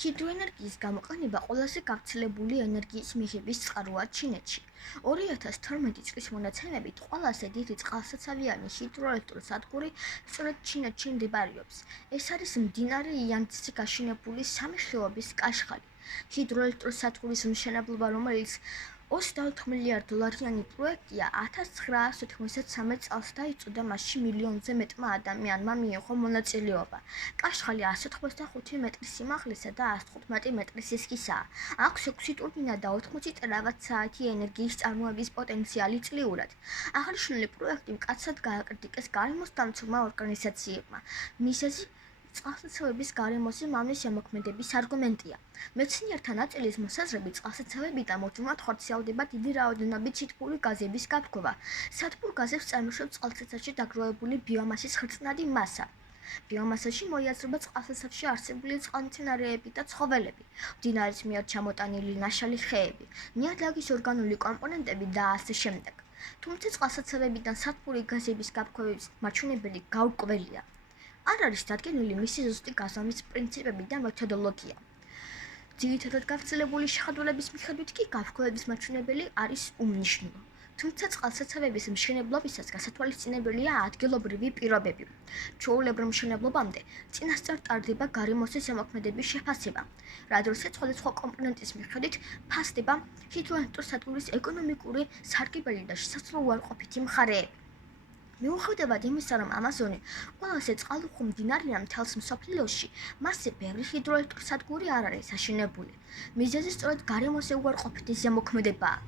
ჰიდროენერგიის გამოყენება ყველაზე გავრცელებული ენერგიის მიღების წყაროა ჩინეთში. 2012 წლის მონაცემებით ყველაზე დიდი წყალსაცავიანი ჰიდროელექტროსადგური სწორედ ჩინეთში მდებარეობს. ეს არის მდინარე იანძზე გაშენებული სამი ხეობის კაშხალი. ჰიდროელექტროსადგურის მშენებლობა, რომელიც $24 მილიარდიანი პროექტია, 1993 წელს დაიწყო და მასში მილიონზე მეტმა ადამიანმა მიიღო მონაწილეობა. კაშხალი 185 მეტრის სიმაღლისა და 115 მეტრის სისქისაა. აქვს 6 ტურბინა და 80 ტერავატ-საათი ენერგიის წარმოების პოტენციალი წლიურად. აღნიშნული პროექტი მკაცრად გააკრიტიკეს გარემოს დამცველმა ორგანიზაციებმა. მიზეზი წყალსაცავების გარემოზე მამლის ზემოქმედების არგუმენტია. მეცნიერთა ნაწილის მოსაზრებით, წყალსაცავებიდან მუდმივად ხორციელდება დიდი რაოდენობით სითბური გაზების გაფრქვევა. სათბურ გაზებს წარმოშობს წყალსაცავში დაგროვებული ბიომასის ხრწნადი მასა. ბიომასაში მოიაზრება წყალსაცავში არსებული წყალმცენარეები და ცხოველები, მდინარის მიერ ჩამოტანილი ნაშალი ხეები, ნიადაგის ორგანული კომპონენტები და ასე შემდეგ. თუმცა წყალსაცავებიდან სათბური გაზების გაფრქვევის მაჩვენებელი გაურკვეველია. არ არის დადგენილი მისი ზუსტი გაზომვის პრინციპები და მეთოდოლოგია. ძირითადად გავრცელებული შეხედულების მიხედვით კი გაფრქვევების მაჩვენებელი არის უმნიშვნელო. თუმცა წყალსაცავების მშენებლობისას გასათვალისწინებელია ადგილობრივი პირობები. ჩვეულებრივ მშენებლობამდე წინასწარ ტარდება გარემოს ზემოქმედების შეფასება, რა დროსაც სხვადასხვა კომპონენტის მიხედვით ფასდება ჰიდროელექტროსადგურის ეკონომიკური, სარგებელი და შესაძლო უარყოფითი მხარეები. მიუხედავად იმისა, რომ ამაზონი ყველაზე წყალუხვ მდინარეა მთელს მსოფლიოში, მასზე ბევრი ჰიდროელექტროსადგური არ არის აშენებული. მიზეზი სწორედ გარემოზე უარყოფითი ზემოქმედებაა.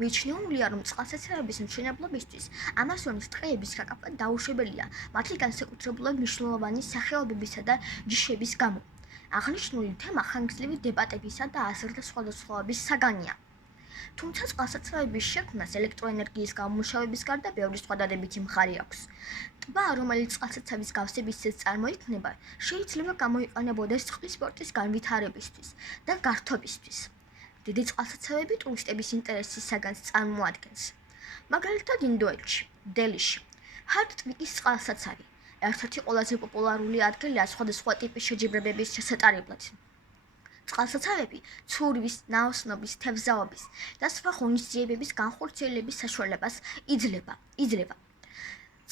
მიჩნეულია, რომ წყალსაცავების მშენებლობისთვის ამაზონის ტყეების გაკაფა დაუშვებელია მათი განსაკუთრებულად მნიშვნელოვანი სახეობებისა და ჯიშების გამო. აღნიშნული თემა ხანგრძლივი დებატებისა და აზრთა სხვადასხვაობის საგანია. თუმცა წყალსაცავების შექმნას ელექტროენერგიის გამომუშავების გარდა ბევრი სხვა დადებითი მხარე აქვს. ტბა, რომელიც წყალსაცავის გავსებისას წარმოიქმნება, შეიძლება გამოიყენებოდეს წყლის სპორტის განვითარებისთვის და გართობისთვის. დიდი წყალსაცავები ტურისტების ინტერესის საგანს წარმოადგენს. მაგალითად, ინდოეთში, დელიში, ჰარდ-ტვიკის წყალსაცავი, ერთ-ერთი ყველაზე პოპულარული ადგილია სხვადასხვა ტიპის შეჯიბრებების ჩასატარებლად. წყალსაცავები ცურვის, ნაოსნობის, თევზაობის და სხვა ღონისძიებების განხორციელების საშუალებას იძლევა.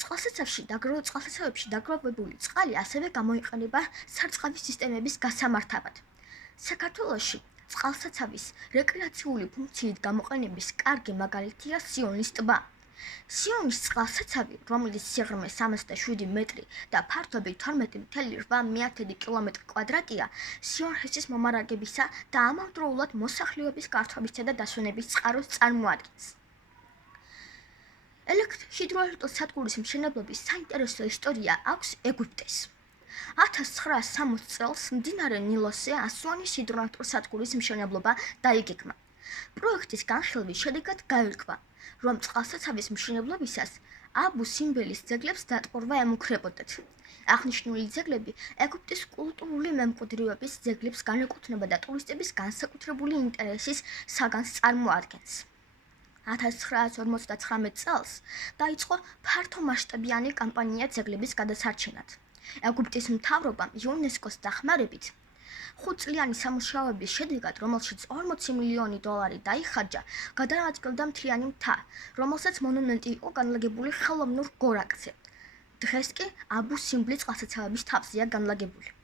წყალსაცავებში დაგროვებული წყალი ასევე გამოიყენება სარწყავი სისტემების გასამართავად. საქართველოში წყალსაცავის რეკრეაციული ფუნქციით გამოყენების კარგი მაგალითია სიონის ტბა. სიონის წყალსაცავი, რომლის სიღრმე 67 მეტრი და ფართობი 12,8 კილომეტრი²-ია, სიონ-ჰესის მომარაგებისა და ამავდროულად მოსახლეობის გართობისა და დასვენების წყაროს წარმოადგენს. ჰიდროელექტროსადგურის მშენებლობის საინტერესო ისტორია აქვს ეგვიპტეს. 1960 წელს მდინარე ნილოსზე ასუანის ჰიდროელექტროსადგურის მშენებლობა დაიგეგმა. პროექტის განხილვის შედეგად გაირკვა, რომ წყალსაცავის მშენებლობისას აბუ სიმბელის ძეგლებს დატბორვა ემუქრებოდათ. აღნიშნული ძეგლები ეგვიპტის კულტურული მემკვიდრეობის ძეგლებს განეკუთვნება და ტურისტების განსაკუთრებული ინტერესის საგანს წარმოადგენს. 1959 წელს დაიწყო ფართომასშტაბიანი კამპანია ძეგლების გადასარჩენად. ეგვიპტის მთავრობამ იუნესკოს დახმარებით 5 წლიანი სამუშაოების შედეგად, რომელშიც $40 მილიონი დაიხარჯა, გადაადგილდა მთლიანი მთა, რომელსაც მონუმენტი იყო განლაგებული ხელოვნურ გორაკზე. დღეს კი აბუ სიმბლის წყალსაცავების თავზეა განლაგებული.